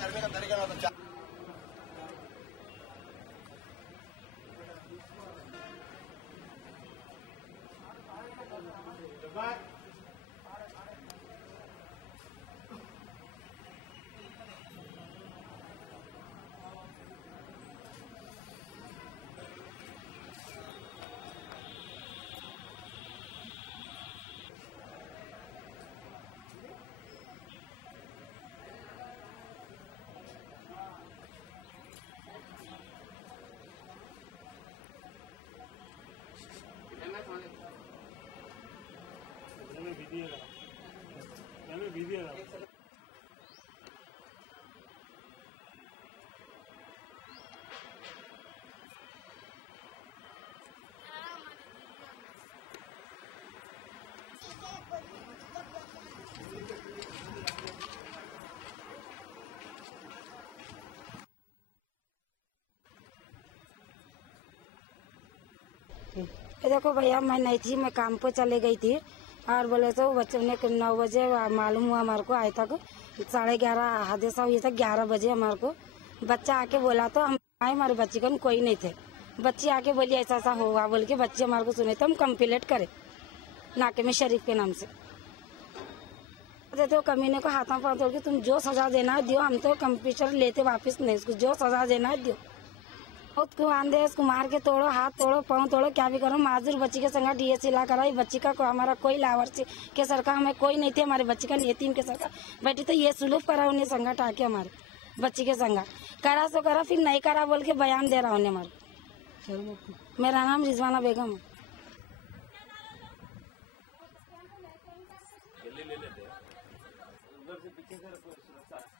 करने का तरीका ना देखो भैया, मैं नहीं थी, मैं काम पे चले गई थी और बोले तो बच्चों ने 9 बजे मालूम हुआ हमारे को, आए तक 11:30 हादसा हुई था। 11 बजे हमारे को बच्चा आके बोला तो हम आए, हमारे बच्चे का कोई नहीं थे। बच्ची आके बोली ऐसा ऐसा होगा बोल के बच्चे हमारे को सुने तो हम कंप्लेंट करे नाके में शरीफ के नाम से। तो कमीने को हाथों पर तोड़ के तुम जो सजा देना है दियो, हम तो कंप्यूटर लेते वापस नहीं, उसको जो सजा देना है दियो। बहुत कुआन दे, उसको मार के तोड़ो, हाथ तोड़ो, पाँव तोड़ो, क्या भी करो। माजूर बच्ची के संग डीएससी ला कराई। बच्ची का हमारा कोई लावारसी के सरकार हमें कोई नहीं थे। हमारे बच्ची का यतीम के सरकार बैठी तो ये सुलूक करा उन्हें संगत आके हमारे बच्ची के संग करा सो करा, फिर नहीं करा बोल के बयान दे रहा उन्हें हमारे। मेरा नाम रिजवाना बेगम है। ले लेते हैं उधर से पीछे से